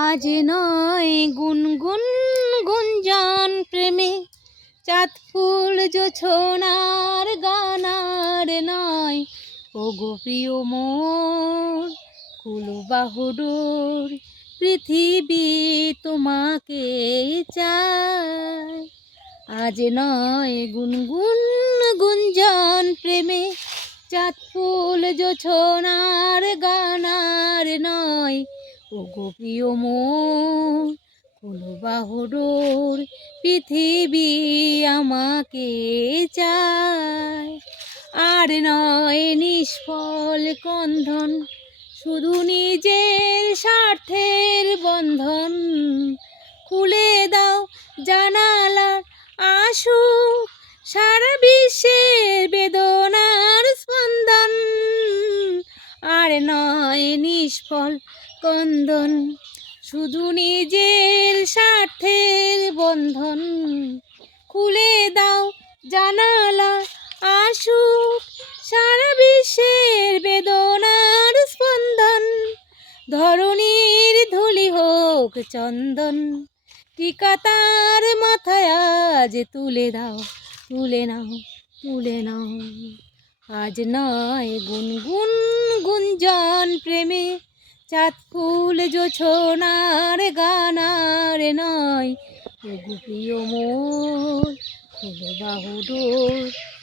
আজ নয় গুনগুন গুঞ্জন প্রেমে, চাঁদ ফুল জোছনার গানার নয়। ওগো প্রিয় মোর কুলো বাহুডোর, পৃথিবী তোমাকে চায়। আজ নয় গুনগুন গুঞ্জন প্রেমে, চাঁদ ফুল জোছনার গানার নয়। ওগো প্রিয় মোর কুলো বাহুডোর, পৃথিবী আমাকে চায়। আর নয় নিষ্ফল ক্রন্দন, শুধু নিজের স্বার্থের বন্ধন। খুলে দাও জানালার আসুক সারা বিশ্বের বেদনার স্পন্দন। আর নয় নিষ্ফল ক্রন্দন, শুধু নিজের স্বার্থের বন্ধন। খুলে দাও জানালা আসুক সারা বিশ্বের বেদনার স্পন্দন। ধরণীর ধুলি হোক চন্দন, টিকা তার মাথায় আজ তুলে দাও, তুলে নাও, তুলে নাও। আজ নয় গুনগুন গুঞ্জন প্রেমে, চাঁদ ফুল জোছনার গানার নয়। ওগো প্রিয় মোর কুলো বাহুডোর,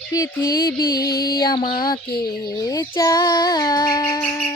পৃথিবী আমাকে চায়।